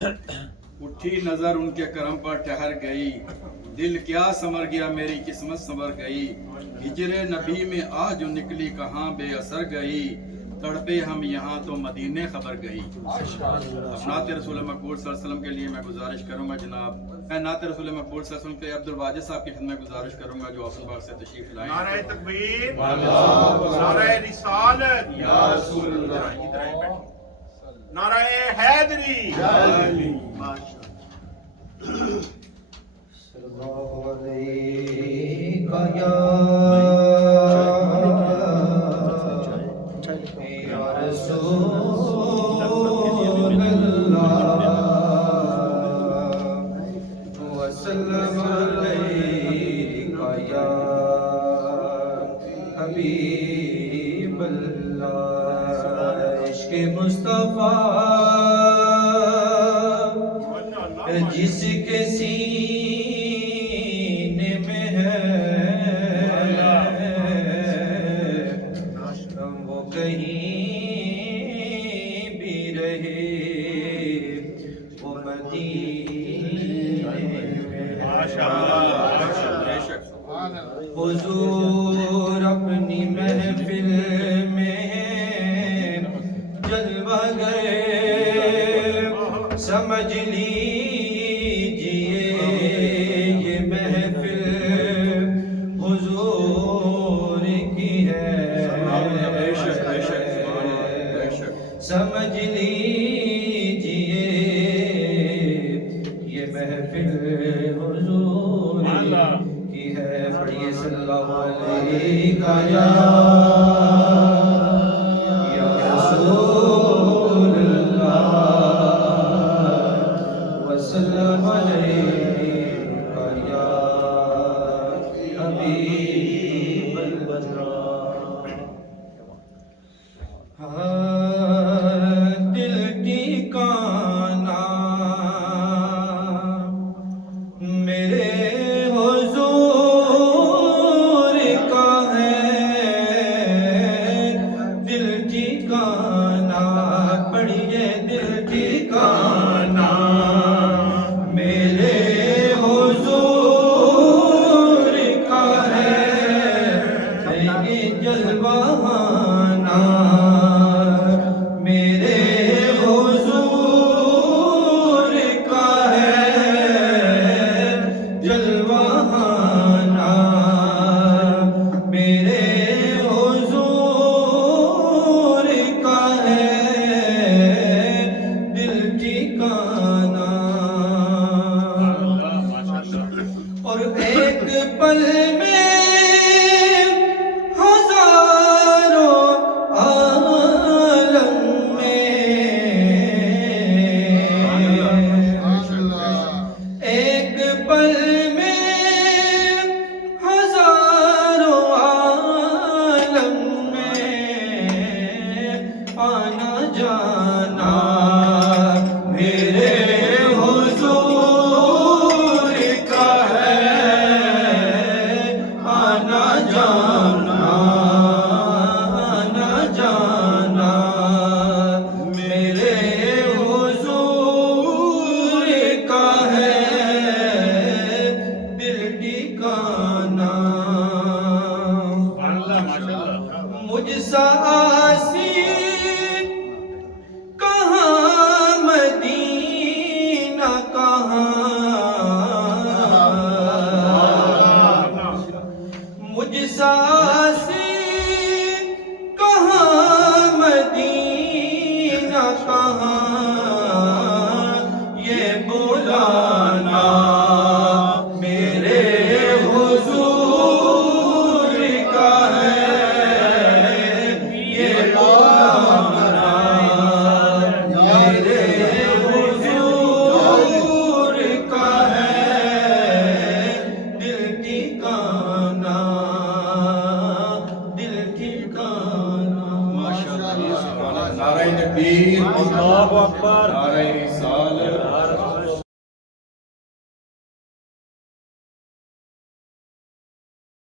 اٹھی نظر ان کے کرم پر ٹھہر گئی، دل کیا سمر گیا میری قسمت سنور گئی، ہجر نبی میں آج جو نکلی کہاں بے اثر گئی، تڑپے ہم یہاں تو مدینے خبر گئی۔ اب نعت رسول مقبول صلی اللہ علیہ وسلم کے لیے میں گزارش کروں گا جناب، میں نعت رسول مقبول صلی اللہ علیہ وسلم کے عبدالواجد صاحب کی خدمت میں گزارش کروں گا جو آفن باغ سے تشریف لائیں۔ نعرہ تکبیر، نعرہ رسالت، یا رسول اللہ، نعرہ حیدری، صلی اللہ علیہ یا رسول اللہ وسلم علیکہ یا حبیب اللہ، عشق مصطفیٰ جس کے سینے میں ہے وہ کہیں بھی رہے، وہ مدینے میں حضور اپنی محفل میں جلوہ گئے، سمجھ لیجئے یہ محفل حضور کی ہے، سمجھ لیجئے یہ محفل حضور کی ہے۔ پڑھیے صلی اللہ علیہ یا رسول اللہ وسلم علیکہ یا حبیب اللہ۔ دل ٹھکانا میرے حضور کا ہے، دل ٹھکانا، پڑھیے دل ٹھکانا میرے حضور کا ہے، یہ جلوہانا میرے حضور کا ہے، جلوہانا میرے حضور کا ہے، دل ٹھکانا۔ اور ایک پل میں ہزاروں عالم میں، ایک پل میں ہزاروں عالم میں آنا جانا میرے حضور کا ہے، آنا جانا، آنا جانا میرے حضور کا ہے، دل ٹھکانا۔ مجھ سا آسی کہاں، مدینہ کہاں، مجھ سا آسی کہاں، مدینہ کہاں، یہ بلانا میرے حضور کا ہے، یہ بلانا میرے حضور کا ہے، دل ٹھکانا، دل ٹھکانا۔ نعرہ تکبیر، اللہ اکبر، نعرہ رسالت۔